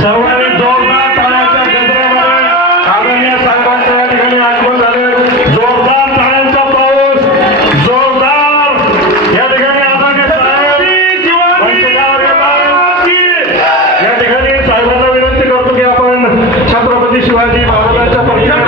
सर्वांनी जोरदार टाळ्यांच्या गजरामध्ये आदरणीय साहेबांच्या या ठिकाणी आगमन झाले। जोरदार टाळ्यांचा पाऊस, जोरदार या ठिकाणी आदरणीय साहेब मंचावर येतात। या ठिकाणी साहेबांना विनंती करतो की आपण छत्रपती शिवाजी महाराजांच्या प्रतिमेला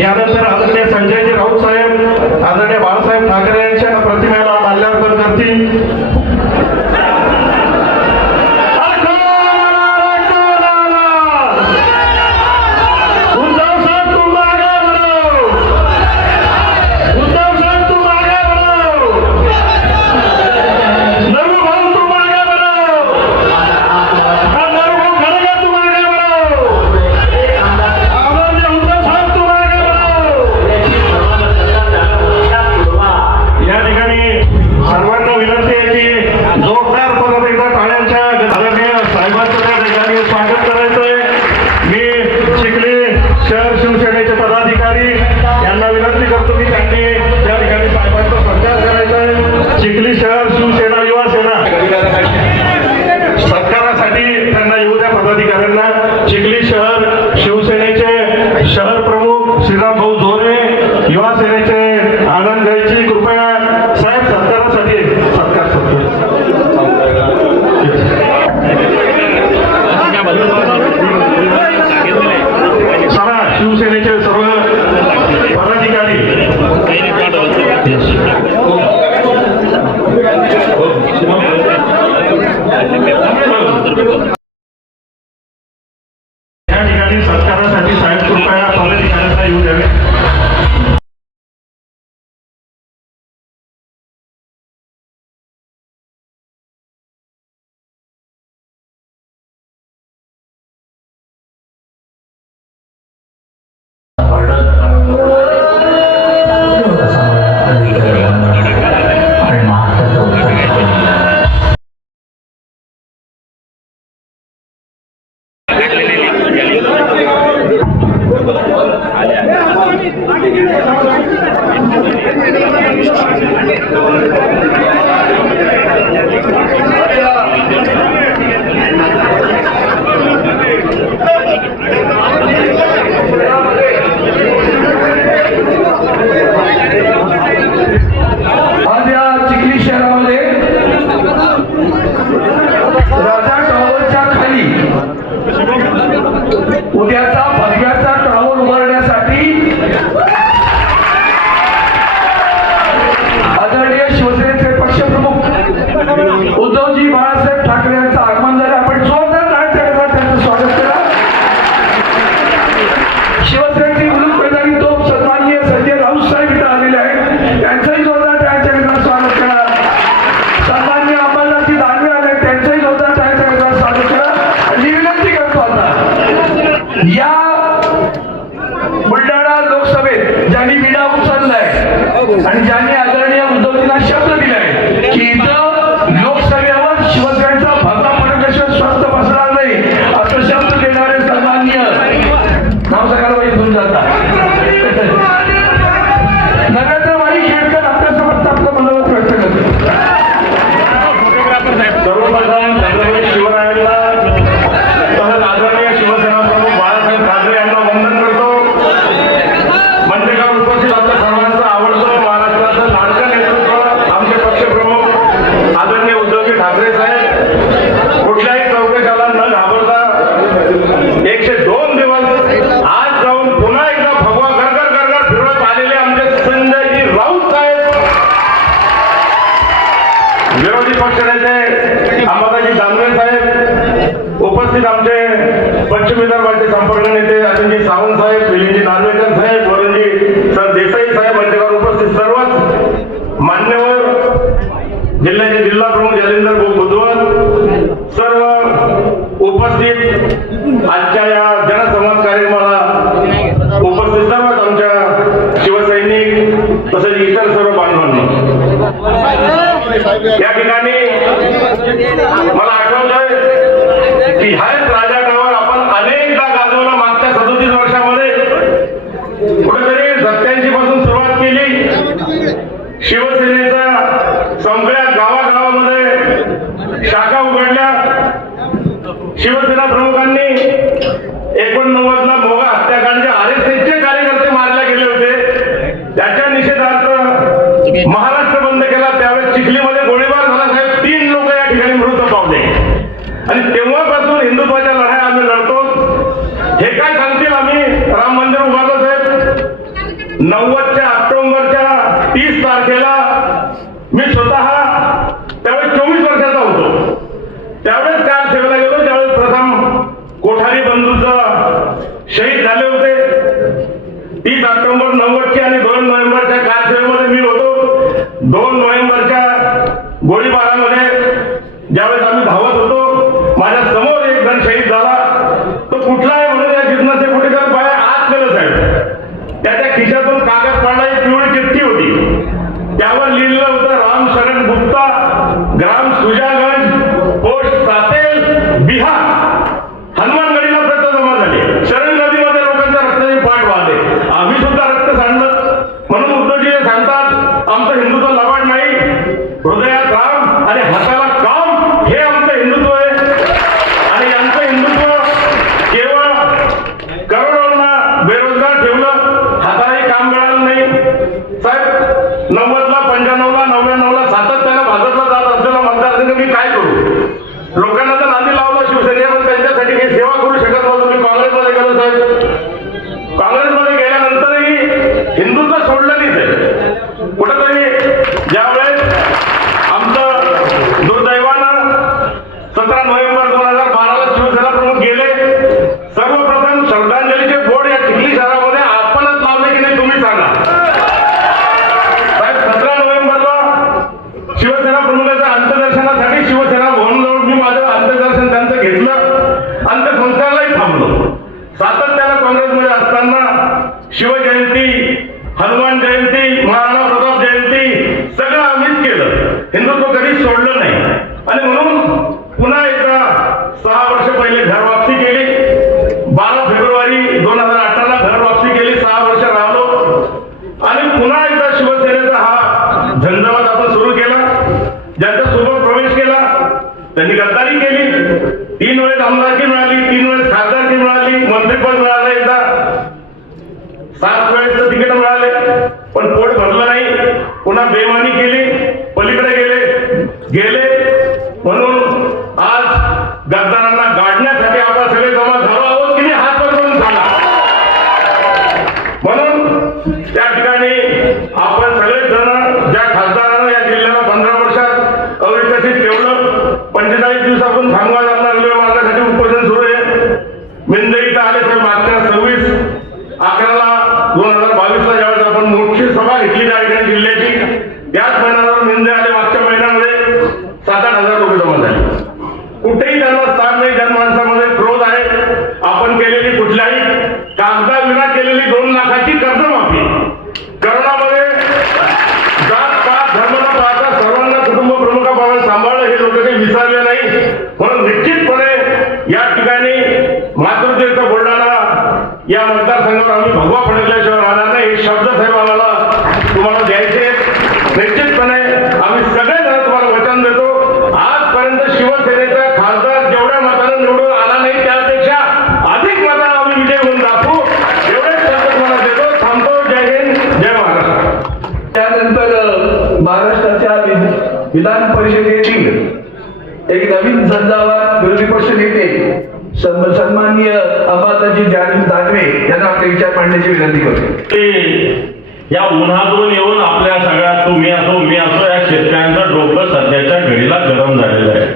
यानंतर आदरणीय संजयजी राऊत साहेब आदरणीय बाळासाहेब ठाकरे यांच्या प्रतिमेला माल्यार्पण करतील। चिखली शहर शिवसेना युवा सेना सत्कारासाठी त्यांना येऊ द्या पदाधिकाऱ्यांना। चिखली शहर शिवसेनेचे शहर प्रमुख श्रीराम भाऊ धोरे, युवा सेनेचे आनंद गायची कृपया साहेब सत्कारासाठी सत्कार सरा शिवसेनेचे सर्व पदाधिकारी या ठिकाणी सत्कारासाठी साहेब कृपया पदाधिकाऱ्यांना येऊ द्यावे। उद्याचा भव्याचा टॉवर उभारण्यासाठी आदरणीय शिवसेनेचे पक्षप्रमुख उद्धवजी बाळासाहेब ठाकरे यांचं आगमन झाले। आपण जोरदार टाळ्यांच्या गजरात त्यांचं स्वागत करा। शिवसेनेचे मुलूक मैदानी तोप सन्माननीय संजय राऊत साहेब इथं आलेले आहेत, त्यांचंही जोरदार टाळ्यांच्या गजरात स्वागत करा। सन्माननीय अंबादासजी दानवे आले, त्यांचंही जोरदार टाळ्यांच्या गजरात स्वागत करा। आणि विनंती करतो आता या बुलढाणा लोकसभेत ज्यांनी विडा उचललाय आणि ज्यांनी आदरणीय उद्धवजींना शब्द दिलाय की इथं लोकसभेवर शिवसेनेचा भगवा पडल्याशिवाय स्वस्थ बसणार नाही असं शब्द देणारे सन्माननीय नाव सांगायला पाहिजे दोन जाता नरेंद्र भाई खेडकर आपल्या समोर आपलं मनोगत व्यक्त करतो। सर्वप्रथम छत्रपती शिवरायांना तसंच आदरणीय शिवसेना प्रमुख बाळासाहेब ठाकरे यांना वंदन करतो। मंत्रिकावर उपस्थित आपल्या सर्वांचं आवडतं महाराष्ट्राचं लाडकं नेतृत्व आमचे पक्षप्रमुख आदरणीय उद्धवजी ठाकरे साहेब कुठल्याही चौकशाला न घाबरता 102 दिवस आज जाऊन पुन्हा एकदा भगवा गरगर गरगर फिरवत आलेले आमचे संजयजी राऊत साहेब, विरोधी पक्षनेते अंबादासजी दानवे साहेब, उपस्थित आमचे पश्चिम विदर्भाचे संपर्क नेते अजयजी सावंत साहेब, मिलिंदजी नार्वेकर साहेब, वरुणजी सर देसाई साहेब, मंचावर उपस्थित सर्वच मान्यवर, जिल्ह्याचे जिल्हा प्रमुख जालिंदर भाऊ बुधवार, सर्व उपस्थित आजच्या या जनसंवाद कार्यक्रमाला उपस्थित सर्वच आमच्या शिवसैनिक तसेच इतर सर्व बांधवांनी या ठिकाणी मला आठवतंय की ह्याच राजाटावर आपण अनेकदा गाजवलं मागच्या 37 वर्षामध्ये। कुठेतरी 87 पासून सुरुवात केली शिवसेनेचा सगळ्या गावागावामध्ये शाखा उघडल्या. शिवसेना प्रमुखांनी 89 ला मोगा हत्याकांड जे RSSचे कार्यकर्ते मारले गेले होते त्याच्या निषेधार्थ महाराष्ट्र बंद केला. त्यावेळेस चिखलीमध्ये गोळीबार झाला साहेब. 3 लोक या ठिकाणी मृत पावले आणि तेव्हापासून हिंदुत्वाच्या लढाई आम्ही लढतो. हे काय सांगतील आम्ही राम मंदिर उभारलं साहेब. 90च्या ऑक्टोबरच्या 30 तारखेला मी स्वतः त्यावेळेस 24 वर्षाचा होतो. त्यावेळेस कार सेवेला गेलो. त्यावेळेस प्रथम कोठारी बंधूचं शहीद झाले होते. 30 ऑक्टोबर 90ची आणि 2 नोव्हेंबरच्या कार सेवेमध्ये मी होतो. 2 नोव्हेंबरच्या गोळीबारामध्ये ज्यावेळेस आम्ही धावत होतो माझ्या समोर एक जण शहीद झाला. तो कुठला आहे म्हणून या जिज्ञासे कुठे तर बाहेर आत केलं साहेब. त्याच्या खिशातून कागद पाडला. एक पिवळी चिठ्ठी होती. त्यावर लिहिलं होतं राम शरण गुप्ता, ग्राम सुजागंज, पोस्ट सातेल, बिहार. हनुमानगडीला रक्त जमा झाले. शरण नदीमध्ये लोकांच्या रक्ताचे पाठ वाहले. आम्ही सुद्धा रक्त सांडलं. म्हणून उद्धवजी सांगतात आमचं हिंदुत्व लबाड नाही, हृदयात राम आणि हाताला काम हे आमचं हिंदुत्व आहे. आणि यांचं हिंदुत्व केवळ करोडोंना बेरोजगार ठेवलं, हातालाही काम मिळालं नाही साहेब. 90ला 95ला 99ला सातत्यानं भाजपला जात असलेला मतदारसंघ मी काय करू. लोकांना तर नांदी लावलं शिवसेनेवर, त्यांच्यासाठी काही सेवा करू शकत नव्हतो. मी काँग्रेसमध्ये गेलो साहेब. काँग्रेसमध्ये गेल्यानंतरही हिंदुत्व सोडलं नाही साहेब. कुठंतरी ज्यावेळेस आमचं दुर्दैवानं 17 नोव्हेंबर 2012ला शिवसेना प्रमुख गेले. सर्वप्रथम श्रद्धांजलीचे बोर्ड या चिखली शहरामध्ये आपणच लावले की नाही तुम्ही सांगा साहेब. 17 नोव्हेंबरला शिवसेना प्रमुखाच्या अंत्यदर्शनासाठी शिवसेना भवनजवळ मी माझं अंत्यदर्शन त्यांचं घेतलं. अंत्यसंस्कारालाही थांबलो. सातत्यानं काँग्रेसमध्ये असताना शिवजयंती, हनुमान जयंती, महाराणा प्रताप जयंती सगळं आम्हीच केलं. हिंदुत्व कधीच सोडलं नाही. आणि म्हणून पुन्हा एकदा 6 वर्ष पहिले घर वापसी केली. 12 फेब्रुवारी 2018ला घर वापसी केली. 6 वर्ष राहिलो आणि पुन्हा एकदा शिवसेनेचा हा झंझावात आपण सुरू केला. ज्यांच्यासोबत प्रवेश केला त्यांनी गद्दारी केली. 3 वेळेस आमदारकी मिळाली, 3 वेळेस खासदारकी मिळाली, मंत्रिपद मिळालं, एकदा 7 वेळेस तिकीट मिळाले, पण पोट भरलं नाही. पुन्हा बेमानी केली, पलीकडे गेले. म्हणून आज गद्दारांना गाडण्यासाठी आपण सगळे जमा झालो आहोत की नाही हात वर करून सांगा. म्हणून त्या ठिकाणी आपण सगळेजण ज्या खासदारानं या जिल्ह्याला 15 वर्षात अविकसित ठेवलं, 45 दिवसापासून खामगाव जालना रेल्वे मार्गासाठी उपोषण सुरू आहे. मिंदे इथं आले तर मागच्या 26/11/2022ला ज्यावेळेस आपण मोठी सभा घेतली त्या ठिकाणी जिल्ह्याची, त्याच महिन्यावर मिंदे आले. मागच्या महिन्यामध्ये 7-8 हजार लोक जमा झाले. कुठेही त्यांना स्थान नाही. जनमानसामध्ये क्रोध आहे. आपण केलेली कुठल्याही कागदाविना केलेली 2 लाखाची कर्जमाफी, करोनामध्ये जात पात धर्म न पाहता सर्वांना कुटुंब प्रमुखापासून सांभाळलं हे लोक काही विसरले नाही. म्हणून निश्चितपणे या ठिकाणी मातृतीर्थ बुलढाणा या मतदारसंघावर आम्ही भगवा फडकल्याशिवाय राहणार नाही. हे शब्द साहेब आम्हाला तुम्हाला द्यायचे. निश्चितपणे आम्ही सगळेजण तुम्हाला वचन देतो. आजपर्यंत शिवसेनेचा खासदार जेवढ्या मतानं निवडून आला नाही त्यापेक्षा अधिक मतानं आम्ही विजय होऊन दाखवू एवढेच शब्द तुम्हाला देतो. थांबतो. जय हिंद, जय महाराष्ट्र. त्यानंतर महाराष्ट्राच्या विधान परिषदेतील एक नवीन झंझावात विरोधी पक्ष नेते सन्माननीय अंबादासजी दानवे यांना आपले विचार मांडण्याची विनंती करतो. या उन्हातून येऊन आपल्या सगळ्या तुम्ही असो मी असो या शेतकऱ्यांचं डोकं सध्याच्या घडीला गरम झालेलं आहे.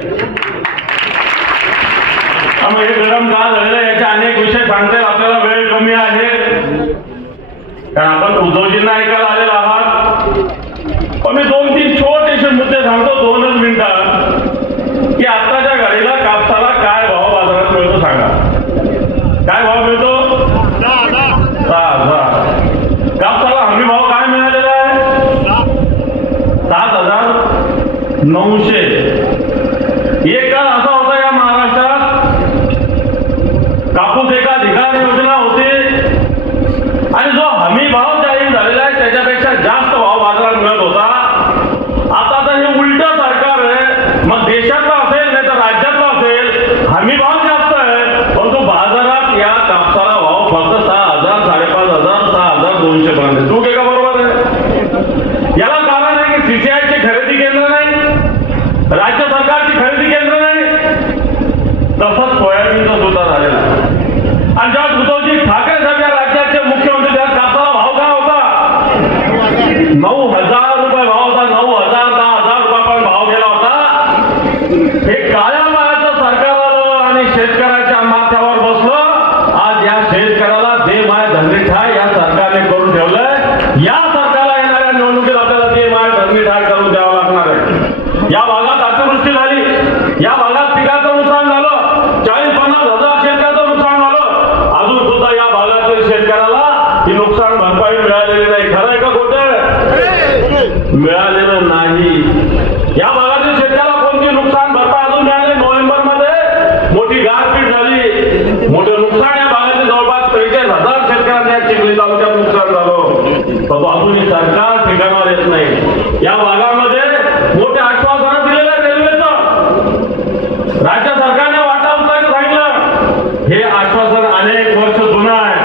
त्यामुळे हे गरम का झालेलं आहे याचे अनेक विषय सांगता येईल. आपल्याला वेळ कमी आहे कारण आपण उद्धवजींना ऐकायला आलेला आहात. पण मी 2-3 छोटेसे मुद्दे सांगतो 2च मिनिटात की आत्ताच्या घडीला कापसाला काय भाव बाजारात मिळतो सांगा. काय भाव मिळतो? 6,000. कापसाला हमी भाव काय मिळालेला आहे? 7,900. एक काळ असा होता या महाराष्ट्रात कापूस एकाधिकार योजना होती आणि जो हमी भाव जाहीर झालेला आहे त्याच्यापेक्षा जास्त भाव बाजारात मिळत होता. आहे. चूक आहे का बरोबर आहे? याला कारण आहे की सीसीआयची खरेदी केंद्र नाही, राज्य सरकारची खरेदी केंद्र नाही, तसंच सोयाबीनचा सुद्धा झालेला आहे. आणि जेव्हा उद्धवजी ठाकरे साहेब या राज्याचे मुख्यमंत्री त्या कापसाला भाव काय होता? 9,000 रुपये भाव होता. 9,000 10,000 रुपयापर्यंत भाव गेला होता. हे काळ्या मायाचं सरकार आलं आणि शेतकऱ्याच्या माथ्यावर बसलं. आज या शेतकऱ्याला दे माय धरणी ठाय या सरकारने करून ठेवलंय. या सरकारला येणाऱ्या निवडणुकीत आपल्याला दे माय धरणी ठाय करून द्यावं लागणार आहे. या भागात अतिवृष्टी झाली, या भागात पिकाचं नुकसान झालं, 40-50 हजार शेतकऱ्याचं नुकसान झालं. अजून सुद्धा या भागातील शेतकऱ्याला ही नुकसान भरपाई मिळालेली नाही. खरं आहे का खोटं? मिळालेलं नाही. या भागातील शेतकऱ्याला कोणती नुकसान भरपाई अजून मिळाली? नोव्हेंबरमध्ये मोठी गारपीट झाली, मोठं नुकसान या भागातील जवळपास 43,000 शेतकऱ्यांच्या चिखली तालुक्यात नुकसान झालं. पण अजूनही सरकार ठिकाणावर येत नाही. या भागामध्ये मोठे आश्वासनं दिलेलं आहे रेल्वेचं. राज्य सरकारने वाटा उचलायचं सांगितलं. हे आश्वासन अनेक वर्ष जुनं आहे,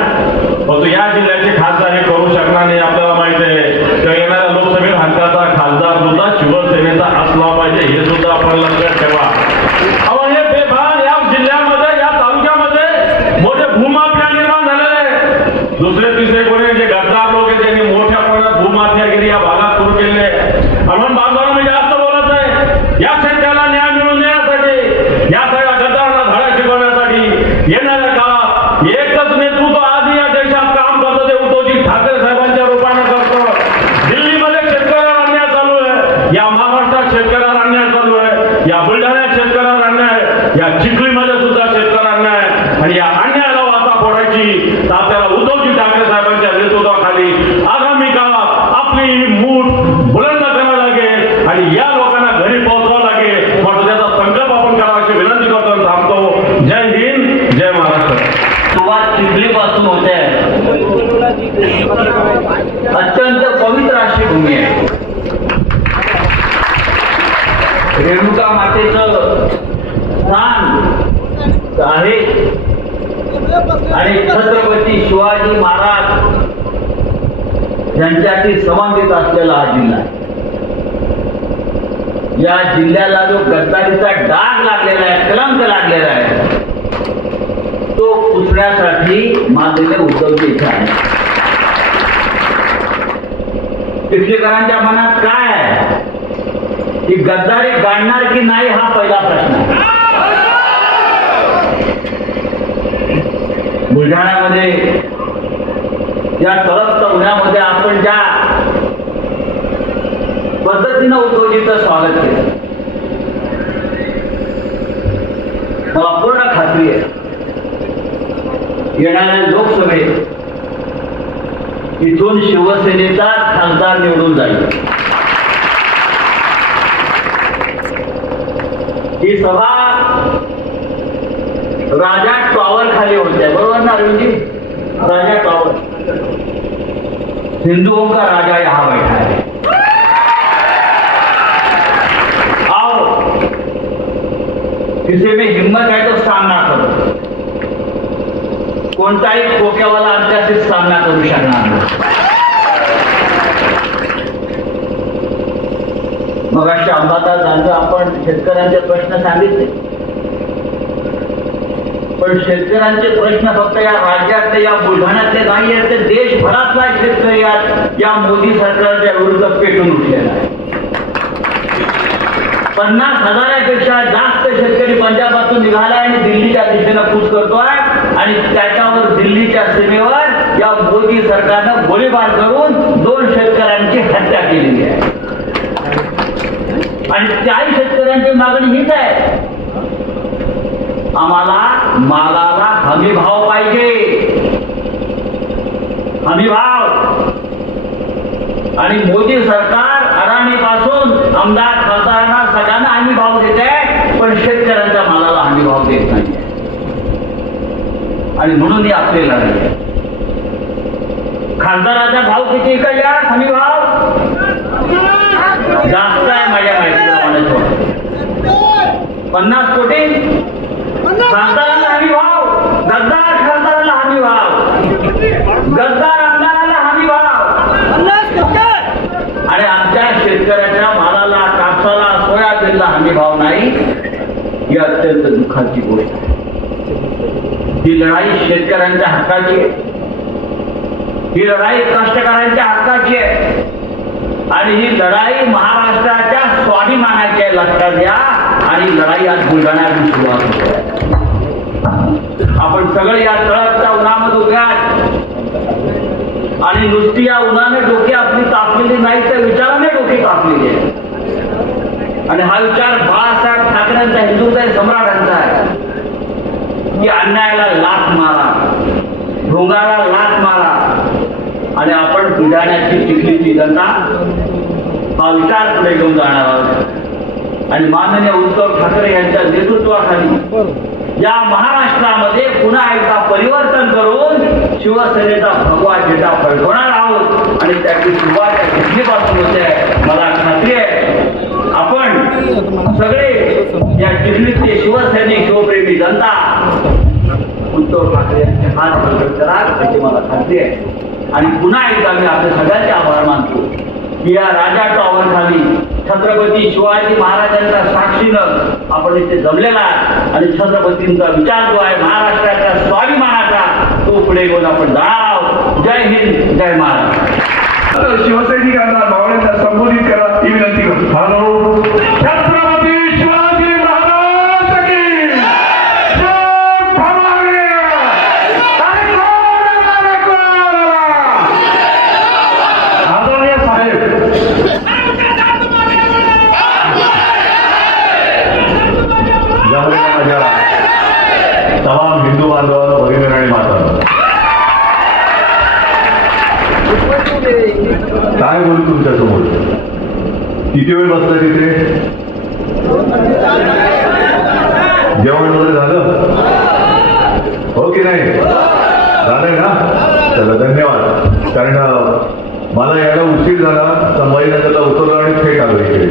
परंतु या जिल्ह्याचे खासदार हे करू शकणार नाही. आपल्याला माहिती आहे तर येणाऱ्या लोकसभेत हक्काचा खासदार सुद्धा शिवसेनेचा असला पाहिजे, हे सुद्धा आपण लक्षात ठेवा. अहो हे बेभान या जिल्ह्यामध्ये, या तालुक्यामध्ये मोठे भूमाफिया निर्माण झालेले आहे. दुसरे तिसरे कोणी जे गद्दार लोक आहेत त्यांनी मोठ्या प्रमाणात भूमाफियागिरी या भागात सुरू केली आहे. म्हणून बांधवांना मी जास्त बोलत आहे. या शेतकऱ्याला न्याय मिळवून देण्यासाठी, या सगळ्या गद्दारांना धडा शिकवण्यासाठी येणाऱ्या काळात एकच नेतृत्व आधी या देशात काम करतं, ते उद्धवजी ठाकरे साहेबांच्या रूपाने करतं. दिल्लीमध्ये शेतकऱ्याला अन्याय चालू आहे, या महाराष्ट्रात शेतकऱ्याला अन्याय चालू आहे, या बुलढाण्यात शेतकऱ्याला अन्याय आहे, या चिखलीमध्ये सुद्धा शेतकऱ्याला अन्याय आहे. आणि या अन्यायाला वाचा फोडायची तर आपल्याला उद्धवजी ठाकरे साहेबांच्या नेतृत्वाखाली आगामी काळात आपली मूठ बुलंद करावं लागेल आणि या लोकांना घरी पोहोचवावं लागेल. म्हणून त्याचा संकल्प आपण करावा अशी विनंती करतो आणि थांबतो. जय हिंद, जय महाराष्ट्र. सुरुवात चिखलीपासून होते. अत्यंत पवित्र अशी भूमी आहे. रेणुका मातेचं स्थान आहे आणि छत्रपती शिवाजी महाराज यांच्याशी संबंधित असलेला हा जिल्हा आहे. या जिल्ह्याला जो गद्दारीचा डाग लागलेला आहे, कलंक लागलेला आहे, तो पुसण्यासाठी माननीय उद्धवजी इथे आहे. चिखलीकरांच्या मनात काय आहे की गद्दारी गाडणार की नाही हा पहिला प्रश्न आहे. बुलढाण्यामध्ये या तळपत्या उन्हामध्ये आपण ज्या पद्धतीनं उद्धवजीचं स्वागत केलं, मला पूर्ण खात्री आहे येणाऱ्या लोकसभेत इथून शिवसेनेचा खासदार निवडून जाईल. ही सभा राजा टॉवर खाली होते, बरोबर ना अरविंदजी? राजा टॉवर, हिंदुओं का राजा यहाँ बैठा है. आओ किसी में हिम्मत है तो सामना करो. कोणताही खोक्यावाला आमच्याशी सामना करू शकणार नाही. मग अशा अंबादास आपण शेतकऱ्यांचे प्रश्न सांगितले, पण शेतकऱ्यांचे प्रश्न फक्त या राज्यातले, या बुलढाण्यातले नाही आहेत, ते देशभरातला शेतकरी या मोदी सरकारच्या विरुद्ध पेटून उठलेला आहे. 50,000पेक्षा जास्त शेतकरी पंजाबातून निघालाय आणि दिल्लीच्या दिशेनं कूच करतोय आणि त्याच्यावर दिल्लीच्या सीमेवर या मोदी सरकारनं गोळीबार करून 2 शेतकऱ्यांची हत्या केलेली आहे. आणि त्याही शेतकऱ्यांची मागणी हीच आहे, आम्हाला मालाला हमी भाव पाहिजे. हमी भाव. आणि मोदी सरकार अडाणीपासून आमदार खासदारांना सगळ्यांना हमी भाव देते, पण शेतकऱ्यांच्या मालाला हमी भाव देत नाही. आणि म्हणून ही आपली लढाई आहे. खासदाराचा भाव किती इकडल्या हमी भाव जास्त आहे माझ्या माहितीप्रमाणे. 50 कोटी खासदाराला हमी भाव, गद्दार खासदाराला हमी भाव, गद्दार आमदाराला हमी भाव. ही अत्यंत दुःखाची गोष्ट आहे. ही लढाई शेतकऱ्यांच्या हक्काची आहे, ही लढाई कष्टकऱ्यांच्या हक्काची आहे आणि ही लढाई महाराष्ट्राच्या स्वाभिमानाची आहे, लक्षात घ्या. आणि लढाई आज बुलढाण्यातून सुरुवात होते. आपण सगळे या तळपत्या उन्हामध्ये उभे आहात आणि नुसती या उन्हाने डोकी आपली तापलेली नाही तर विचाराने डोकी तापलेली आहे. आणि हा विचार बाळासाहेब ठाकरेंचा, हिंदुत्व सम्राटांचा आहे की अन्यायाला लाथ मारा, ढोंगाला लाथ मारा आणि आपण बुलढाण्याची चिखलीची जनता हा विचार पुढे घेऊन जाणार आहोत. आणि माननीय उद्धव ठाकरे यांच्या नेतृत्वाखाली या महाराष्ट्रामध्ये पुन्हा एकदा परिवर्तन करून शिवसेनेचा भगवा झेंडा फडकवणार आहोत आणि त्याची सुरुवात या चिखलीपासून होते. मला खात्री आहे आपण सगळे या चिखलीतले शिवसैनिक, शिवप्रेमी जनता उद्धव ठाकरे यांचे हात बळकट कराल याची मला खात्री आहे. आणि पुन्हा एकदा मी आपल्या सगळ्यांचे आभार मानतो की या राजा टॉवर खाली छत्रपती शिवाजी महाराजांच्या साक्षीनं आपण इथे जमलेला आहे आणि छत्रपतींचा विचार जो आहे महाराष्ट्राच्या स्वाभिमानाचा तो पुढे घेऊन आपण जाणार आहोत. जय हिंद, जय महाराष्ट्र. शिवसैनिकांना भावनेचा संबोधित करा ही विनंती करतो. हॅलो, छत्रपती शिवाजी महाराज की जय. भवानी. आदरणीय साहेब, ज्यामध्ये माझ्या तमाम हिंदू बांधवांना भगिनी आणि माता, काय बोलू तुमच्या समोर? किती वेळ बसला तिथे? जेवण वगैरे झालं हो की नाही? झालंय ना? चला धन्यवाद. कारण मला यायला उशीर झाला, संभाजीनगरला उतरलो आणि थेट आलो इकडे.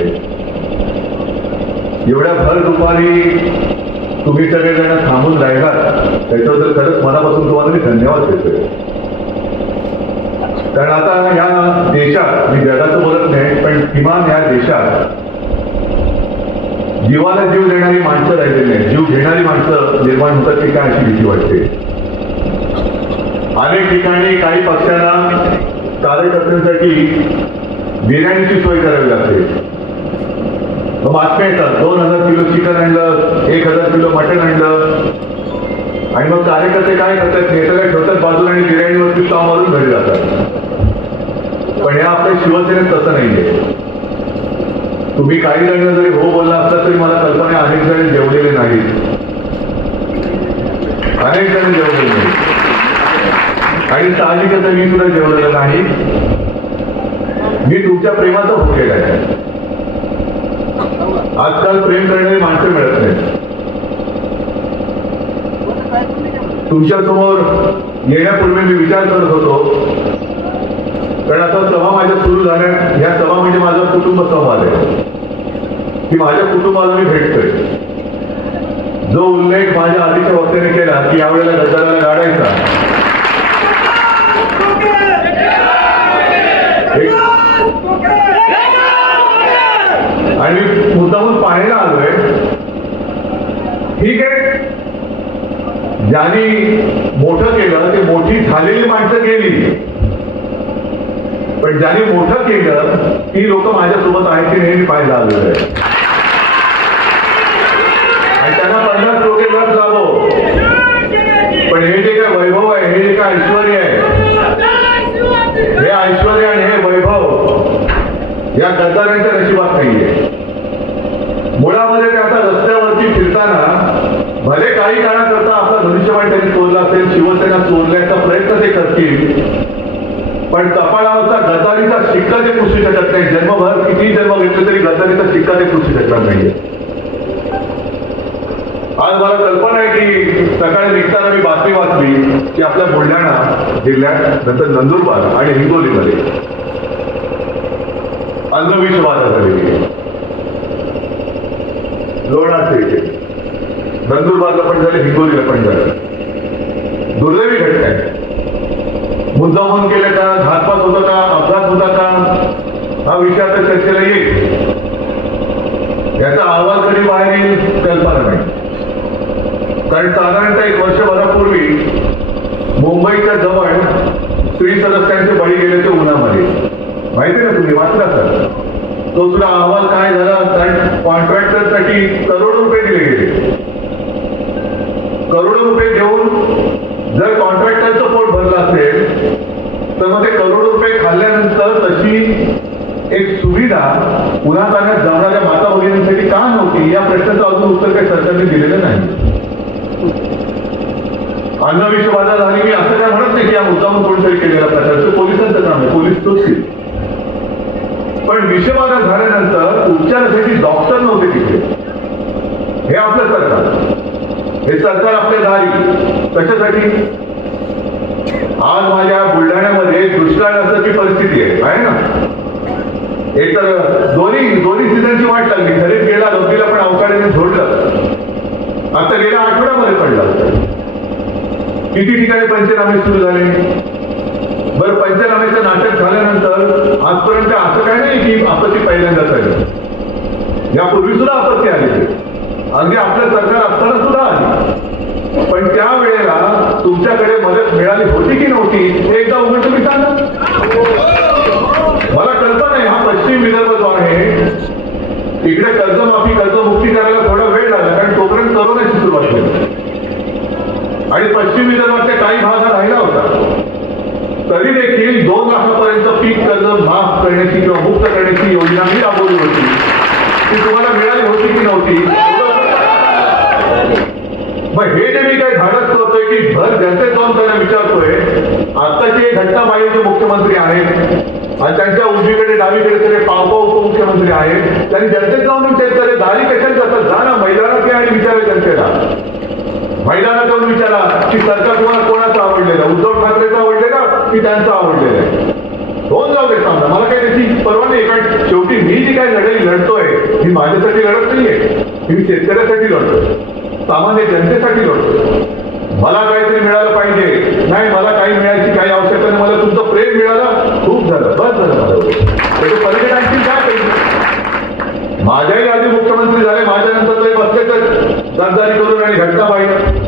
एवढ्या भर दुपारी तुम्ही सगळेजण थांबून राहिलात त्याच्याबद्दल खरंच मनापासून तुम्हाला मी धन्यवाद देतोय. कारण आता ह्या देशात, मी जगाचं बोलत नाही पण किमान ह्या देशात जीवाला जीव देणारी माणसं राहिलेली नाही. जीव घेणारी माणसं निर्माण होतात की काय अशी भीती वाटते. अनेक ठिकाणी काही पक्षांना कार्यकर्त्यांसाठी बिर्याणीची सोय करावी लागते. बातम्या येतात 2000 किलो चिकन आणलं, 1000 किलो मटण आणलं आणि मग कार्यकर्ते काय करतात, नेत्याला ठेवतात बाजूला आणि बिर्याणीवरती स्टॉप मारून घरी जातात. पण या आपल्या शिवसेनेत तसं नाहीये. तुम्ही काही जण जरी हो बोलला असता तरी मला कल्पना अनेक जण जेवलेले नाहीत, अनेक जण जेवलेले नाहीत आणि साहजिकच मी सुद्धा जेवलेलं नाही. मी तुमच्या प्रेमाचा भुकेला आहे. आजकाल प्रेम करणारी माणसं मिळत नाही. तुमच्या समोर येण्यापूर्वी मी विचार करत होतो, कारण आता सभा माझ्या सुरू झाल्या. ह्या सभा म्हणजे माझा कुटुंब संवाद आहे की माझ्या कुटुंबाला मी भेटतोय. जो उल्लेख माझ्या आधीच्या वक्त्याने केला की यावेळेला गद्दाराला गाडायचा, आणि मी मुद्दामून पाहायला आलोय. ठीक आहे, ज्यांनी मोठं केलं ते मोठी झालेली माणसं गेली, पण ज्यांनी मोठं केलं ती लोक माझ्यासोबत आहेत की नाही पाहायला आलेलं आहे. आणि त्यांना 50 लोक लस लावो, पण हे जे काय वैभव आहे, हे जे काय ऐश्वर आहे, हे ऐश्वर आणि हे वैभव या गद्दारांच्या नशिबात नाहीये. मुळामध्ये ते आता रस्त्यावरती फिरताना भले काही काळाकरता आपला धनुष्यबाण त्यांनी चोरला असेल, शिवसेना चोरण्याचा प्रयत्न ते करतील, पण कपाळावरचा गद्दारीचा शिक्का ते पुसू शकत नाही. जन्मभर किती जन्म घेतले तरी गद्दारीचा शिक्का ते पुसू शकणार नाहीये. आज मला कल्पना आहे की सकाळी निघताना मी बातमी वाचली की आपल्या बुलढाणा जिल्ह्यात, नंतर नंदुरबार आणि हिंगोलीमध्ये अन्नविष बाधा झालेली आहे. लोणारचे इथे, नंदुरबारला पण झाले, हिंगोलीला पण झालं. दुर्दैवी घटना आहे. मुद्दामून केलं का, घातपात होता का, अपघात होता का, हा विषय आता चर्चेला येईल. याचा अहवाल कधी बाहेर येईल कल्पना नाही. कारण साधारणतः 1 वर्षभरापूर्वी मुंबईच्या जवळ स्त्री सदस्यांचे बळी गेले ते उन्हामध्ये. माहिती ना, तुम्ही वाचला सर तो सुद्धा अहवाल काय झाला. कारण कॉन्ट्रॅक्टरसाठी करोडो रुपये दिले गेले. करोडो रुपये देऊन जर कॉन्ट्रॅक्टरचं पोट भरलं असेल तर मग ते करोडो रुपये खाल्ल्यानंतर तशी एक सुविधा उन्हातान्हात जाणाऱ्या माता भगिनींसाठी का नव्हती, या प्रश्नाचं अजून उत्तर काही सरकारने दिलेलं नाही. अन्न विषबाधा झाली, मी असं काय म्हणत नाही की या मुद्दामून कोणतरी केलेला प्रकारचं पोलिसांचं काम आहे, पोलीस तोच केले. पण विषबाधा झाल्यानंतर उपचारासाठी डॉक्टर नव्हते तिथे. हे आपलं सरकार, हे सरकार आपल्या दारी. कशासाठी? आज माझ्या बुलढाण्यामध्ये दुष्काळाची परिस्थिती आहे ना. एक तर दोन्ही सीझनची वाट लागली. खरीप गेला, रब्बीला पण अवकाळीने झोडलं. आता गेल्या आठवड्यामध्ये पडलं. किती ठिकाणी पंचनामे सुरू झाले. बरं, पंचनामेचं नाटक झाल्यानंतर आजपर्यंत असं काय नाही की आपत्ती पहिल्यांदा झाली. यापूर्वी सुद्धा आपत्ती आली, अगदी आपलं सरकार असताना सुद्धा आली. पण त्यावेळेला तुमच्याकडे मदत मिळाली होती की नव्हती हे एकदा उघड तुम्ही सांगा. मला कल्पना आहे, हा पश्चिम विदर्भ जो आहे इकडे कर्जमाफी कर्जमुक्ती करायला थोडा वेळ लागला, कारण तोपर्यंत करोनाची सुरुवात झाली आणि पश्चिम विदर्भातल्या काही भाग हा राहिला होता. तरी देखील 2 लाखापर्यंत पीक कर्ज माफ करण्याची किंवा मुक्त करण्याची योजना मी राबवली होती. ती तुम्हाला मिळाली होती की नव्हती? मग हे जे मी काही धाडस करतोय की भर जनतेत जाऊन त्यांना विचारतोय. आत्ताचे घटना बाईचे मुख्यमंत्री आहेत आणि त्यांच्या उजवीकडे डावीकडे सगळे पावपाव उपमुख्यमंत्री आहेत. त्यांनी जनतेत जाऊन विचारले, दारी कशाला जातात, जा ना मैदानात या आणि विचारा जनतेला. मैदानात जाऊन विचारा की सरकार तुम्हाला कोणाचं आवडलेलं, उद्धव ठाकरेचं आवडलेलं की त्यांचं आवडलेलं आहे. दोन जाऊ दे सांगा, मला काही त्याची परवा नाही. कारण शेवटी मी जी काही लढाई लढतोय ही माझ्यासाठी लढत नाहीये, मी शेतकऱ्यासाठी लढतोय, सामान्य जनतेसाठी लढतोय. मला काहीतरी मिळालं पाहिजे, नाही मला काही मिळायची काही आवश्यकता नाही. मला तुमचं प्रेम मिळालं, खूप झालं, बस झालं. मला त्याचे पलीकडे आणखी काय पाहिजे. माझ्याही आधी मुख्यमंत्री झाले, माझ्यानंतर तरी बसले तर गद्दारी करून आणि घटना पाहिजे.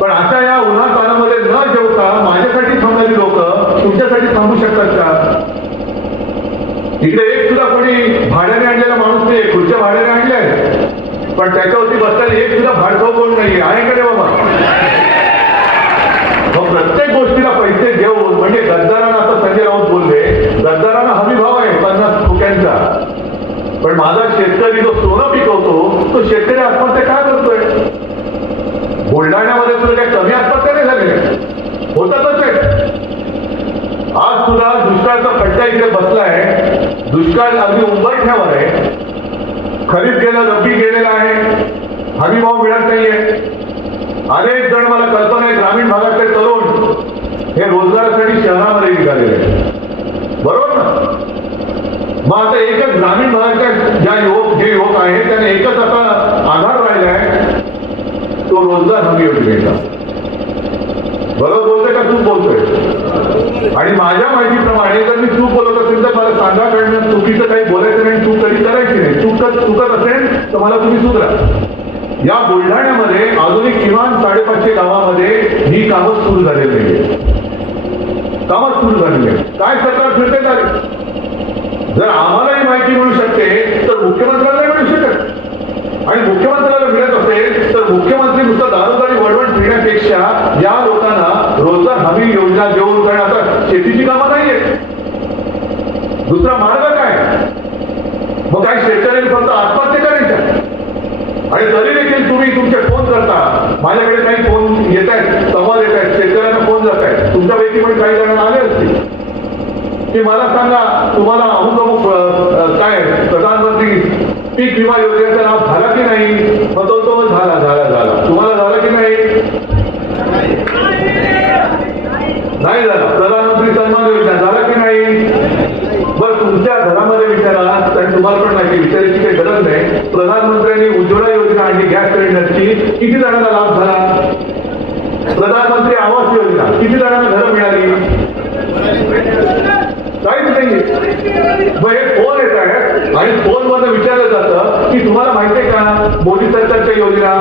पण अशा या उन्हातानामध्ये न जेवता माझ्यासाठी थांबणारी लोक तुमच्यासाठी थांबू शकतात का? इकडे एक सुद्धा कोणी भाड्याने आणलेला माणूस नाही. खुर्च्या भाड्याने आणल्या पण त्याच्यावरती बसताना एक सुद्धा भाडखाऊ कोण नाहीये. आहे का रे बाबा? मग प्रत्येक गोष्टीला पैसे देऊन, म्हणजे गद्दारांना, आता संजय राऊत बोलले, गद्दारांना हमी भाव आहे 50 फुट्यांचा. पण माझा शेतकरी जो सोनं पिकवतो तो शेतकरी आत्महत्या का करतोय? बुलढाण्यामध्ये सुद्धा काही कमी आत्महत्या नाही झाले, होतातच आहे. आज सुद्धा दुष्काळाचा पट्टा इकडे बसलाय. दुष्काळ अगदी उंबरठ्यावर आहे. खरीप गेलं, रब्बी गेलेला आहे, हमी भाव मिळत नाहीये. अनेक जण, मला कल्पना आहे, ग्रामीण भागातले तरुण हे रोजगारासाठी शहरामध्ये निघालेले आहेत, बरोबर ना? मग आता एकच ग्रामीण भागातल्या जे युवक आहेत त्याने एकच आता आधार राहिला आहे, तो रोजगार हमी योजनेचा. बरोबर बोलतोय का चूक बोलतोय? आणि माझ्या माहितीप्रमाणे जर मी चूक बोलत असेल तर मला सांगा, कारण चुकीचं काही बोलायचं नाही, चूक कधी करायची नाही. चुकत असेल तर मला तुम्ही सुधरा. या बुलढाण्यामध्ये अजूनही किमान 550 गावामध्ये ही कामं सुरू झालेली नाही. कामच सुरू झालेली आहे. काय सरकार फिरते झाले? जर आम्हालाही माहिती मिळू शकते तर मुख्यमंत्र्यांना मिळू शकत. आणि मुख्यमंत्र्याला मिळत असेल तर मुख्यमंत्री नुसतं दारोदारी वळवण फिरण्यापेक्षा या लोकांना रोजगार हमी योजना देऊन, कारण आता शेतीची कामं नाहीये, दुसरा मार्ग काय? मग काही शेतकऱ्यांनी फक्त आत्महत्या करायच्या. आणि तरी देखील तुम्ही तुमचे फोन करता. माझ्याकडे काही फोन येत आहेत, संवाद येत आहेत, शेतकऱ्यांना फोन जात आहेत. तुमच्यापैकी पण काही जण आले असतील की मला सांगा तुम्हाला अमुक काय प्रधानमंत्री पीक विमा योजनेचा लाभ झाला की नाही? मग तो झाला. तुम्हाला झाला की नाही? नाही झाला. प्रधानमंत्री सन्मान योजना झाला की नाही? बरं, तुमच्या घरामध्ये विचारा, आणि तुम्हाला पण माहिती, विचारायची काही गरज नाही. प्रधानमंत्र्यांनी उज्ज्वला योजना आणि गॅस सिलेंडरची किती जणांना लाभ झाला? प्रधानमंत्री आवास योजना किती जणांना घरं मिळाली? काहीच नाही. मग हे फोन येत आहेत आणि फोनवरनं विचारलं जातं की तुम्हाला माहिती आहे का मोदी सरकारच्या योजना,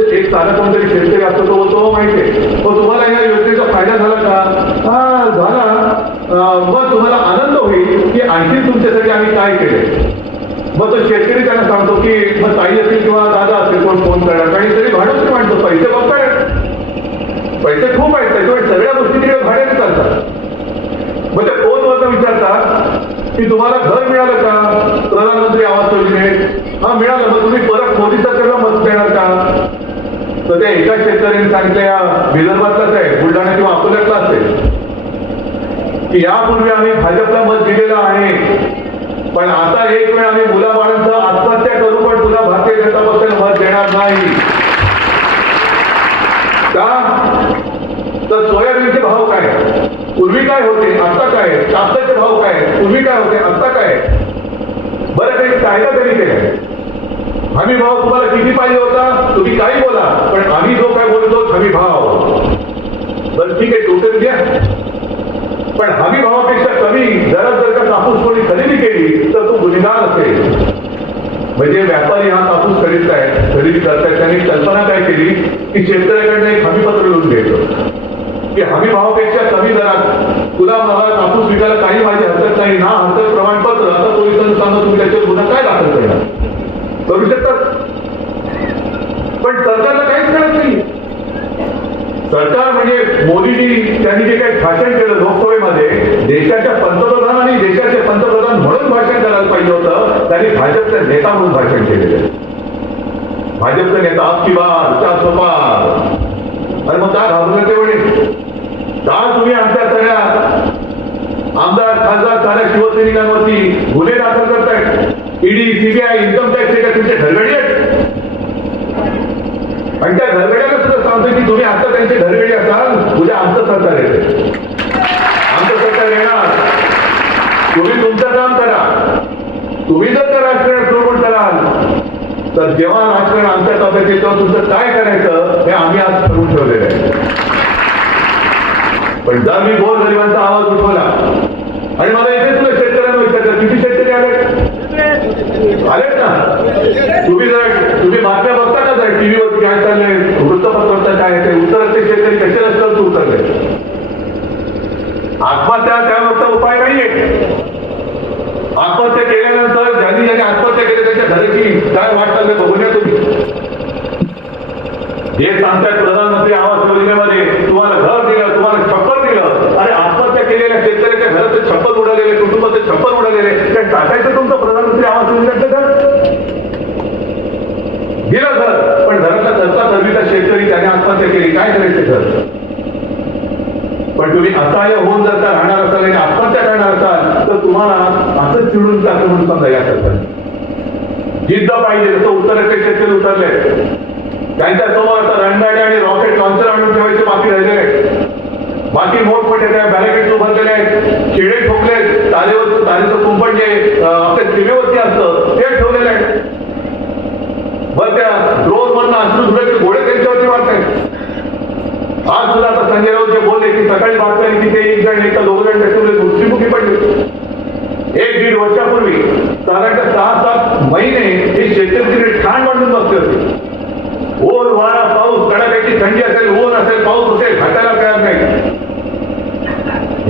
एक साधा कोणतरी शेतकरी असतो तो माहितीये. मग तुम्हाला या योजनेचा फायदा झाला का? हा झाला. मग तुम्हाला आनंद होईल की आणखी तुमच्यासाठी आम्ही काय केले. मग तो शेतकरी त्यांना सांगतो की मग ताई असेल किंवा दादा असेल कोण फोन करणार, काहीतरी भाडून मांडतो. पैसे बघतायत, पैसे खूप आहेत, त्याच्यामुळे सगळ्या गोष्टी तिकडे भाड्याने चालतात. मग ते फोनवरनं विचारतात की तुम्हाला घर मिळालं का प्रधानमंत्री आवास योजनेत? हा मिळालं. मग तुम्ही परत मोदी सरकारला मत देणार का? तर त्या एका शेतकऱ्याने सांगितलं, या विदर्भातलाच आहे, बुलढाणा किंवा अकोल्यातला असेल, की यापूर्वी आम्ही भाजपला मत दिलेलं आहे, पण आता एक वेळ आम्ही मुलाबाळांचं आत्महत्या करू पण पुन्हा भारतीय जनता पक्षाला मत देणार नाही. का? तर सोयाबीनचे भाव काय पूर्वी काय होते आता काय, कापसाचे भाव काय पूर्वी काय होते आता काय. बरं काही कायदा तरी केलाय. हमी भाव तुम्हाला किती पाहिजे होता तुम्ही काही बोला, पण आम्ही जो काय बोलतो हमी भाव. बरं ठीक आहे, टोटल द्या, पण हमी भावापेक्षा कमी दरात जर का कापूस कोणी खरेदी केली तर तो गुन्हेगार असेल. म्हणजे व्यापारी हा कापूस खरेदी करतायत, त्यांनी कल्पना काय केली की शेतकऱ्याकडनं एक हमी पत्र लिहून घ्यायचं की हमी भावापेक्षा कमी दरात तुला मला कापूस विकायला काही माझी हरकत नाही ना, हरकत प्रमाणपत्र. आता पोलिसांना सांगा तुम्ही त्याच्यावर गुन्हा काय दाखल करणार, करू शकतात. पण सरकारला काहीच कळत नाही. सरकार म्हणजे मोदीजी त्यांनी जे काही भाषण केलं लोकसभेमध्ये, देशाच्या पंतप्रधानांनी देशाचे पंतप्रधान म्हणून भाषण करायला पाहिजे होतं, त्यांनी भाजपचा नेता म्हणून भाषण केलेलं. भाजपचा नेता आपकी बार 400 पार. आणि मग का घाबरलं तेवढे? का तुम्ही आमच्या सगळ्या आमदार खासदार साऱ्या शिवसैनिकांवरती गुन्हे दाखल करतायत? ईडी सीबीआय इन्कम टॅक्स का तुमचे घरगडी आहेत? आणि त्या घरगड्याला सुद्धा सांगतो की तुम्ही आता त्यांचे घरगडी असाल, उद्या आमचं सरकार येते, आमचं सरकार येणार. तुम्ही तुमचं काम करा. तुम्ही जर का राजकारण प्रमोट कराल तर जेव्हा राजकारण आमच्या ताब्यात येतं तुमचं काय करायचं हे आम्ही आज ठरवून ठेवलेलं आहे. पण जर मी गोरगरिबांचा आवाज उठवला आणि मला इथे तुला शेतकऱ्यांना विचारलं किती शेतकरी आलेत ना, तुम्ही बातम्या बघता का जर टीव्हीवर काय चाललंय, वृत्तपत्राचं काय आहे, ते उत्तराचे शेतकरी कसे रस्त्यावर उतरले. आत्महत्या त्यावरचा उपाय नाहीये. आत्महत्या केल्यानंतर ज्यांनी आत्महत्या केली त्याच्या घराची काय वाट चालली बघूया तुम्ही. हे सांगतायत प्रधानमंत्री आवास योजनेमध्ये तुम्हाला घर दिलं, तुम्हाला छप्पर दिलं, आणि आत्महत्या केलेल्या शेतकऱ्याच्या घराचे छप्पर उडालेले, कुटुंबाचे छप्पर उडालेले, काय टाकायचं तुमचं प्रधानमंत्री आवास योजनेचं घर? दिलं घर, पण घराचा करता सर्वीचा शेतकरी त्याने आत्महत्या केली, काय करायचं घर? पण तुम्ही असहाय्य होऊन जर का राहणार असाल आणि आत्महत्या करणार असाल तर तुम्हाला असंच चिडून टाकलं म्हणून समजा या सरकारने. जिद्द पाहिजे. जसं उत्तरेचे शेतकरी उतरले, त्यांच्या समोर आता रणगाड्या आणि रॉकेट लॉन्चर आणून ठेवायचे बाकी राहिलेले. बाकी मोठमोठे त्या बॅरिकेड्स उभारलेले आहेत, शिडे ठोकले, तारेचं कुंपण जे आपल्या सीमेवरती असतं ते ठेवलेले आहे. बरं त्या ड्रोन मधनं अश्रुधुराचे गोळे त्यांच्यावरती मारतायत. आज सुद्धा आता संजय राऊत जे बोलले की सकाळी बातम्या की ते एक जण एका 2 जण त्याच्यामुळे मृत्युमुखी पडले. 1-1.5 वर्षापूर्वी साधारणतः 6-7 महिने हे शेतकरी ठाण बांधून बसले होते. ऊन वारा पाऊस, कडाक्याची थंडी असेल, ऊन असेल, पाऊस असेल, घाटायला तयार नाही.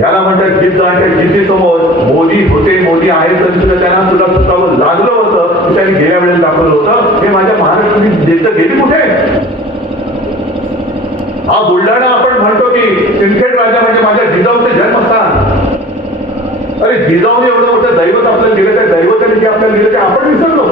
याला म्हणतात जिद्द. आणि त्या जिद्दीसमोर मोदी होते, मोदी आहेत, तरी त्यांना सुद्धा सुद्धा लागलं होतं की त्यांनी गेल्या वेळेला दाखवलं होतं. हे माझ्या महाराष्ट्राची जिद्द गेली कुठे? हा बुलढाणा आपण म्हणतो की सिंदखेड राजा म्हणजे माझ्या जिजाऊचे जन्मस्थान. अरे जिजाऊने एवढं मोठं दैवत आपल्याला दिलं, त्या दैवताने जे आपल्याला दिलं ते आपण विसरलो.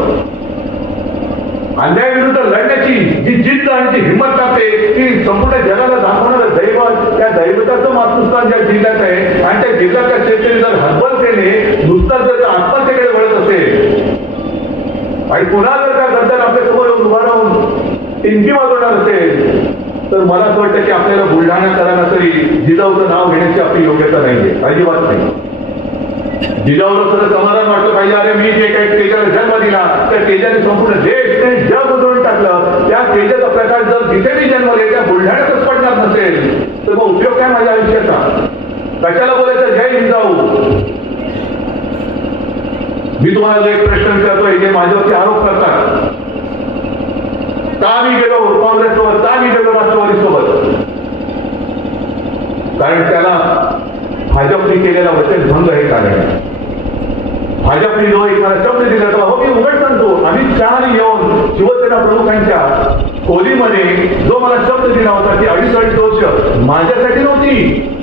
अन्यायाविरुद्ध लढण्याची जी जिद्द आणि जी हिंमत लागते ती संपूर्ण जगाला दाखवणारं दैवत, त्या दैवताचं मातृस्थान ज्या जिल्ह्यात आहे, आणि त्या जिल्ह्यातल्या शेतकरी जर हतबलतेने नुसता जर आत्महत्येकडे वळत असेल आणि पुन्हा जर का गद्दार आपल्या समोर उभा राहून टिंकी वाजवणार असेल तर मला असं वाटतं की आपल्याला बुलढाणाकरांना तरी जिजाऊचं नाव घेण्याची आपली योग्यता नाहीये, अजिबात नाही. जिजाऊला सुद्धा समाधान वाटलं पाहिजे, अरे मी जे काही तेजाला जन्म दिला त्या तेजाने संपूर्ण देश जग उधळून टाकलं. त्या तेजाचा प्रकार जर जिथे मी जन्मले त्या बुलढाण्यातच पडणार नसेल तर मग उपयोग काय माझ्या आयुष्याचा? कशाला बोलायचं जय जिजाऊ? मी तुम्हाला जो एक प्रश्न विचारतोय, जे माझ्यावरती आरोप करतात का मी गेलो काँग्रेससोबत, का मी गेलो राष्ट्रवादीसोबत? कारण त्याला भाजपने केलेला वचनभंग हे कारण आहे. भाजपने जो एक मला शब्द दिला होता, हो मी उघड सांगतो, आम्ही चार येऊन शिवसेना प्रमुखांच्या खोलीमध्ये जो मला शब्द दिला होता की 2.5 वर्ष माझ्यासाठी नव्हती,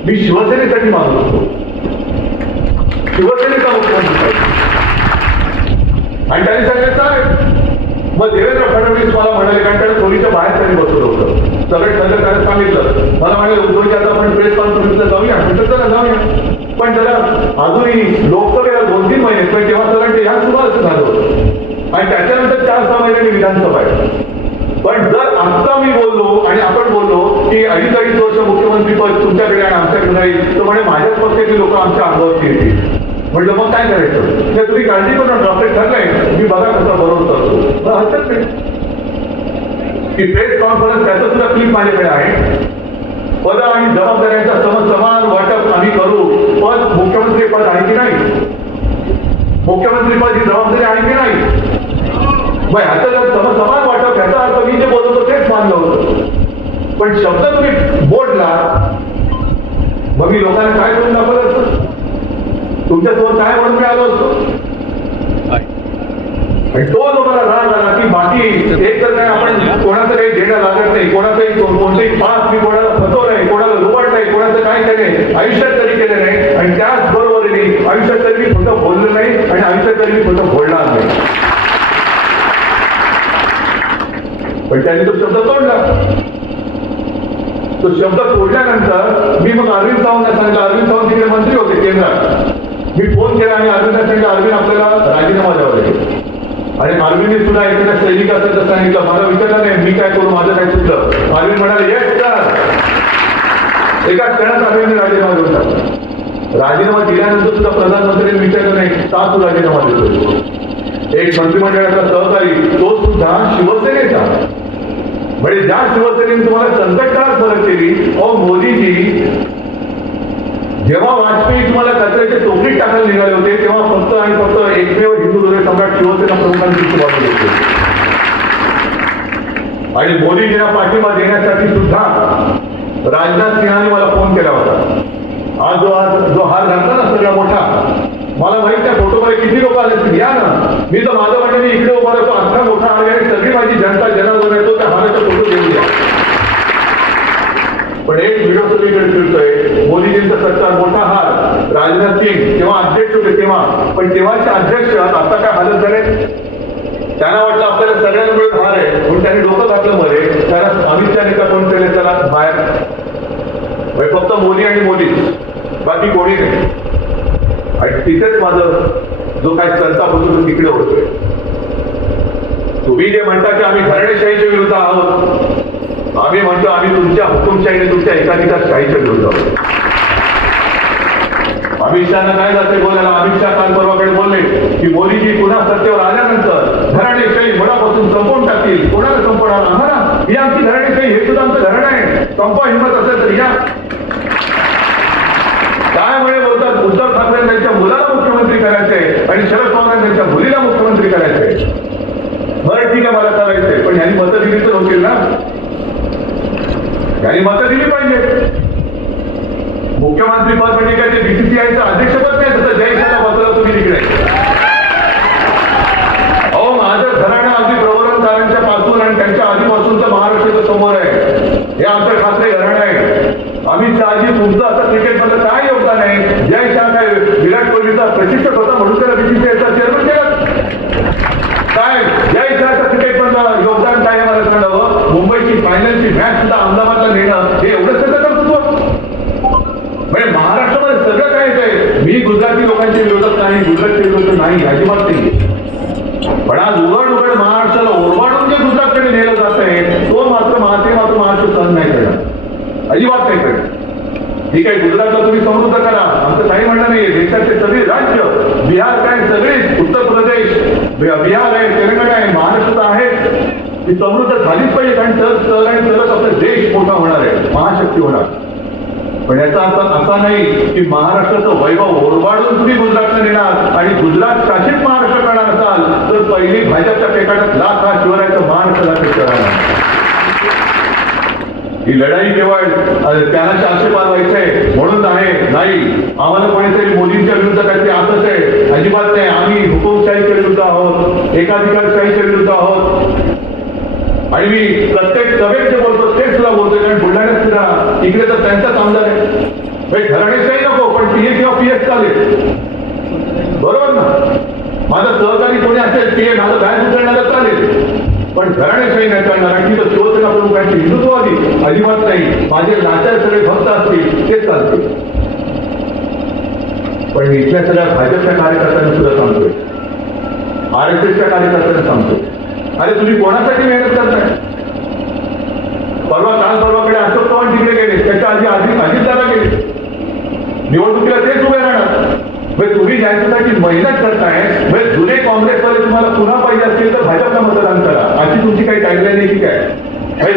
मी शिवसेनेसाठी मागत होतो, शिवसेनेचा मुख्यमंत्री. आणि त्यांनी सांगितलं मग देवेंद्र फडणवीस मला म्हणाले, कारण त्याला खोलीच्या बाहेर त्यांनी बसवलं होतं, सगळे सगळं त्याने सांगितलं मला म्हणाले उद्धवजी आता आपण प्रेस कॉन्फरन्सला जाऊया, म्हटलं चला जाऊया. पण त्याला अजूनही लोकसभेला 2-3 महिने, पण तेव्हा सगळ्यांचे या सुरुवात झालं होतं आणि त्याच्यानंतर 4-6 महिन्यांनी विधानसभा आहे. पण जर आता मी बोललो आणि आपण बोललो की 2.5 वर्ष मुख्यमंत्री पद तुमच्याकडे आणि आमच्याकडे नाही, तर म्हणे माझ्याच पक्षाची लोक आमच्या अंगावरती येतील. म्हटलं मग काय करायचं? तर तुम्ही काळजी करू नका, डॉक्टर ठरलंय, मी बघा कसा बरोबर करतो. हरकत नाही की प्रेस कॉन्फरन्स त्याचं सुद्धा क्लिप माझ्याकडे आहे. पद आणि जबाबदाऱ्यांचा समान वाटप आम्ही करू. पद मुख्यमंत्री पद आहे की नाही, मुख्यमंत्री पद ही जबाबदारी आहे की नाही, मग ह्याचं जर समान वाटप, ह्याचा अर्थ मी जे बोलत होतो तेच मानलं होतं. पण शब्द तुम्ही बोलला, मग मी लोकांना काय करून दाखवलं असतं, तुमच्यासोबत काय म्हणून मी आलो असतो. आणि तो जो मला राग आला की बाकी एक तर नाही, आपण कोणाचं काही घेणं लागत नाही, कोणाचंही कोणतेही पास मी कोणाला फसवलं नाही, कोणाला लुबाड नाही, कोणाचं काय केलंय आयुष्यात तरी केलं नाही. आणि त्याच बरोबरीने आयुष्यात तरी मी खोटं बोललो नाही आणि आयुष्यात तरी मी खोटं बोलणार नाही. पण त्यांनी तो शब्द तोडला. तो शब्द तोडल्यानंतर मी मग अरविंद सावंतला सांगितलं, अरविंद सावंत तिकडे मंत्री होते केंद्रात. मी फोन केला आणि अरविंदला सांगितलं, अरविंद आपल्याला राजीनामा द्यावा लागेल. आणि अरविंदने सुद्धा एखाद्या सैनिक असेल तर सांगितलं, मला विचारलं नाही मी काय करू, माझं काय चुकलं. अरविंद म्हणाले येस सर. एका क्षणात अरविंदने राजीनामा देऊन टाकला. राजीनामा दिल्यानंतर सुद्धा प्रधानमंत्र्यांनी विचारलं नाही का तू राजीनामा देतो. एक मंत्रिमंडळाचा सहकारी, तो सुद्धा शिवसेनेचा. म्हणजे ज्या शिवसेनेने तुम्हाला संकट काळात मदत केली, अहो मोदीजी जेव्हा वाजपेयी तुम्हाला कचऱ्याच्या टोपलीत टाकायला निघाले होते, तेव्हा फक्त आणि फक्त एकमेव हिंदू हृदय सम्राट शिवसेना प्रमुखांची सुरुवात होती. आणि मोदीजींना पाठिंबा देण्यासाठी सुद्धा राजनाथ सिंहांनी मला फोन केला होता. आज जो हार घातला ना सगळा मोठा, मला माहित त्या फोटोमध्ये किती लोक आले, या ना. मी तर माझं म्हणणे मी इकडे उभा राहतो, अख्खा मोठा हार आहे, सगळी माझी जनता जनार्दन येतो, त्या हाराचा फोटो घेऊन द्या. पण एक व्हिडिओ सगळीकडे फिरतोय, मोदीजींचा सत्कार मोठा हार, राजनाथ सिंग तेव्हा अध्यक्ष होते तेव्हा, पण तेव्हाचे अध्यक्ष आता काय हालत झाले. त्यांना वाटलं आपल्याला सगळ्यांना मिळून हार आहे, म्हणून त्यांनी डोकं घातलं मध्ये. त्याला अमित शहा नेता कोण केले, त्याला बाहेर, फक्त मोदी आणि मोदीच, बाकी कोणी नाही. आणि तिथेच माझं जो काही संताप होतो तो तिकडे होतोय. तुम्ही जे म्हणता की आम्ही घराणेशाहीच्या विरुद्ध आहोत, आम्ही म्हणतो आम्ही तुमच्या हुकुमशाहीने तुमच्या एकाधिकारशाहीच्या विरुद्ध आहोत. अमित शहाना काय जाते बोलायला. अमित शहा काल परवाकडे बोलले की मोदीजी पुन्हा सत्तेवर आल्यानंतर घराणेशाही मनापासून संपवून टाकतील. कोणाला संपवणार? आम्हाला. ही आमची घराणेशाही, हे सुद्धा आमचं घराणं आहे, संपवा हिंमत असेल तर या. काय म्हणे बोलतात, उद्धव ठाकरे त्यांच्या मुलाला मुख्यमंत्री करायचंय आणि शरद पवार त्यांच्या मुलीला मुख्यमंत्री करायचंय. बरं ठीक आहे, मला करायचंय, पण यांनी मतं दिली तर होतील ना, यांनी मतं दिली पाहिजे. मुख्यमंत्री पद म्हणजे काय ते बीसीसीआयचं अध्यक्षपद नाही, तसं जयशाला बसला तुम्ही तिकडे. अहो माझं घराणं अगदी प्रवरणकारांच्या पासून आणि त्यांच्या आधीपासूनचं महाराष्ट्राच्या समोर आहे. हे आमचं ठाकरे घराणं आहे. अमित शहाजी तुमचं आता क्रिकेटमधलं काय योगदान आहे? जय शाह काय विराट कोहलीचा प्रशिक्षक होता म्हणून त्याला बीसीसीआयचा चेअरमन केला काय? जय शहाचं क्रिकेटमधलं योगदान काय मला सांगावं. मुंबईची फायनलची मॅच सुद्धा अहमदाबादला नेणं हे एवढं सगळं करतो. म्हणजे महाराष्ट्रामध्ये सगळं काय येतंय. मी गुजराती लोकांच्या विरोधात नाही, गुजरातच्या विरोधात नाही, अजिबात नाही. पण आज उघड महाराष्ट्राला ओरबाडून जे गुजरातकडे नेलं जात आहे, तो मात्र महाराष्ट्र सहन नाही करणार, अजिबात नाही करणार. ठीक आहे, गुजरातला तुम्ही समृद्ध करा, आमचं काही म्हणणं नाही. देशाचे सगळे राज्य, बिहार काय सगळे, उत्तर प्रदेश, बिहार आहे, तेलंगणा आहे, महाराष्ट्र आहे, ती समृद्ध झालीच पाहिजे. कारण तरच आपला देश मोठा होणार आहे, महाशक्ती होणार. पण याचा अर्थ असा नाही की महाराष्ट्राचं वैभव ओरबाडून तुम्ही गुजरातला नेणार आणि गुजरात शासित महाराष्ट्र करणार असाल तर पहिली भाजपच्या पेकाटात लाख हा शिवरायाचं महाराष्ट्र करणार. ही लढाई केवळ त्यांना 400 पार व्हायचंय म्हणून नाही. आम्हाला कोणीतरी मोदींच्या विरुद्ध काहीतरी आतच आहे, अजिबात नाही. आम्ही हुकुमशाहीच्या विरुद्ध आहोत, एकाधिकारशाहीच्या विरुद्ध आहोत. आणि मी प्रत्येक सभेत जे बोलतो तेच सुद्धा बोलतोय, कारण बुलढाण्यात सुद्धा इकडे तर त्यांचाच आमदार आहे. घराणेशाही नको, पण पीए किंवा पीएस चालेल, बरोबर ना. माझा सहकारी कोणी असेल पीए, माझं बॅग उचलण्याला चालेल, पण घराणेशाही नाही चालणार. आणि तिथं शिवसेना प्रमुखांची हिंदुत्ववादी अजिबात नाही. माझे नात्यात सगळे भक्त असतील तेच चालतील. पण मी इथल्या सगळ्या भाजपच्या कार्यकर्त्यांना सुद्धा सांगतोय, RSSच्या कार्यकर्त्यांना सांगतोय, अरे तुम्ही कोणासाठी मेहनत करताय? काल परवाकडे अशोक चव्हाण तिकडे गेले, त्याच्या आधी अजितदादा गेले, निवडणुकीला तेच उभे राहणार. तुम्ही ज्यांच्यासाठी मेहनत करताय, जुने काँग्रेसवाले तुम्हाला पुन्हा पाहिजे असतील तर भाजपला मतदान करा, अशी तुमची काही टाईमलाईन आहे की काय?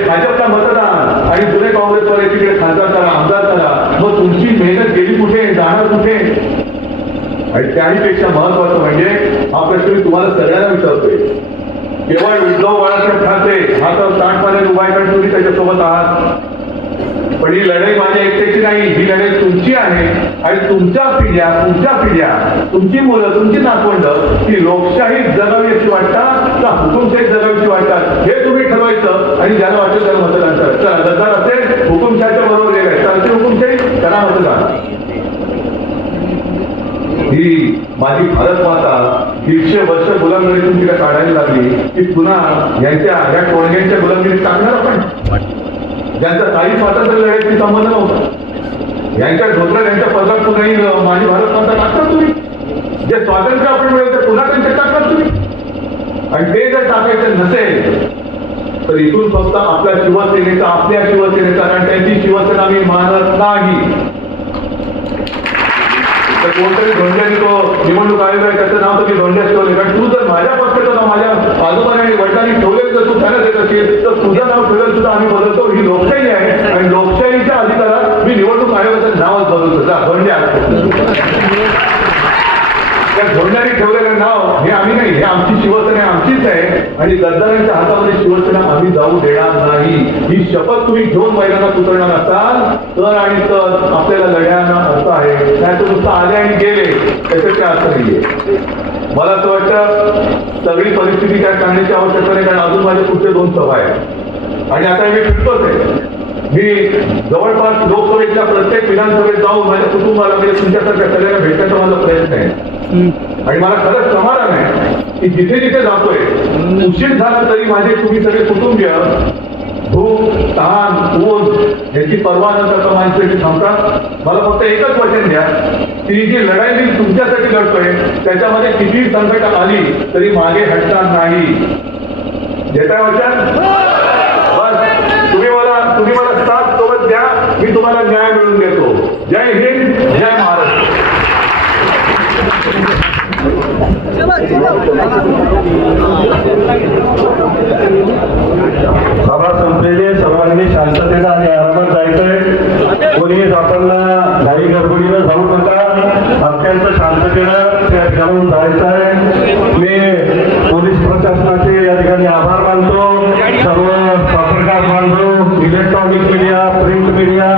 भाजपला मतदान आणि जुने काँग्रेसवाले तिकडे खासदार करा, आमदार करा. मग तुमची मेहनत गेली कुठे, जाणार कुठे? आणि त्याहीपेक्षा महत्वाचं म्हणजे हा प्रश्न मी तुम्हाला सगळ्यांना विचारतोय. केवळ उद्धव बाळासाहेब ठाकरे हातात ताटपाण्यात उभा आहे कारण तुम्ही त्याच्यासोबत आहात, पण ही लढाई माझ्या एकट्याची नाही, ही लढाई तुमची आहे. आणि तुमच्या पिढ्या, तुमची मुलं, तुमची नातवंडं ही लोकशाही जगावी अशी वाटतात का हुकुमशाही जगावीची वाटतात, हे तुम्ही ठरवायचं. आणि ज्याला वाटेल त्याला मतदान करा. चला, गद्दार असेल हुकुमशाहीच्या बरोबर गेलाय, चालते हुकुमशाही करा मतदान. ही माझी भारत माता 150 वर्ष गुलामगिरीतून तिला काढायला लागली की पुन्हा यांच्या या टोळग्यांच्या गुलामगिरीत टाकणार आपण, ज्यांचा काही स्वातंत्र्य लढायची संबंध नव्हता. यांच्या ढोकळा यांच्या पदरात पुन्हाही माझी भारत माता टाकतात तुम्ही. जे स्वातंत्र्य आपण मिळवलं ते पुन्हा त्यांच्या टाकतात तुम्ही. आणि ते जर टाकायचं नसेल तर इथून फक्त आपल्या शिवसेनेचा, कारण त्यांची शिवसेना मी मानत नाही. तर कोणतरी धोंड्याने तो निवडणूक आयोग आहे त्याचं नाव तुम्ही धोंड्यात ठेवले, कारण तू जर माझ्या पक्षाचं नाव माझ्या आजोबाने आणि वडिलांनी ठेवलेलं जर तू त्याला देत असेल तर तुझं नाव ठेवलं सुद्धा आम्ही बदलतो. ही लोकशाही आहे आणि लोकशाहीच्या अधिकारात मी निवडणूक आयोगाचं नावच बदलतो. धोंड्या त्या धोंड्याने ठेवलेलं नाव हे आम्ही नाही, हे आमची शिवसेना आमचीच आहे. आणि गद्दारांच्या हातामध्ये शिवसेना आम्ही जाऊ देणार नाही. ही शपथ तुम्ही घेऊन मैदानात उतरणार असाल तर आणि तर आपल्याला लढ्यांना अर्थ आहे. नाही तर नुसतं आले आणि गेले त्याच्याचे अर्थ नाहीये. मला असं वाटतं सगळी परिस्थिती काय सांगण्याची आवश्यकता नाही, कारण अजून माझ्या पुढचे 2 सभा आहेत आणि आता मी फिरतोच आहे. मी जवळपास लोकसभेच्या प्रत्येक विधानसभेत जाऊन माझ्या कुटुंबाला म्हणजे तुमच्यासारख्या सगळ्यांना भेटण्याचा माझा प्रयत्न आहे. आणि मला खरंच समाधान आहे की जिथे जिथे जातोय उशीर झाला तरी माझे तुम्ही सगळे कुटुंबीय भूक, तहान, ऊन याची पर्वा न करता माझ्यासाठी थांबतात. मला फक्त एकच वचन द्या, ती जी लढाई मी तुमच्यासाठी लढतोय त्याच्यामध्ये किती संकट आली तरी मागे हटणार नाही. देताय वचन? बस तुम्ही मला साथ सोबत द्या, मी तुम्हाला न्याय मिळवून देतो. जय हिंद, जय महाराष्ट्र. सभा संपलेली, सर्वांनी शांततेनं आणि आरामात जायचंय. कोणी जाताना घाई गडबडीनं जाऊ नका, अत्यंत शांततेनं त्या ठिकाणून जायचं आहे. मी पोलीस प्रशासनाचे या ठिकाणी आभार मानतो. सर्व पत्रकार बांधव, इलेक्ट्रॉनिक मीडिया, प्रिंट मीडिया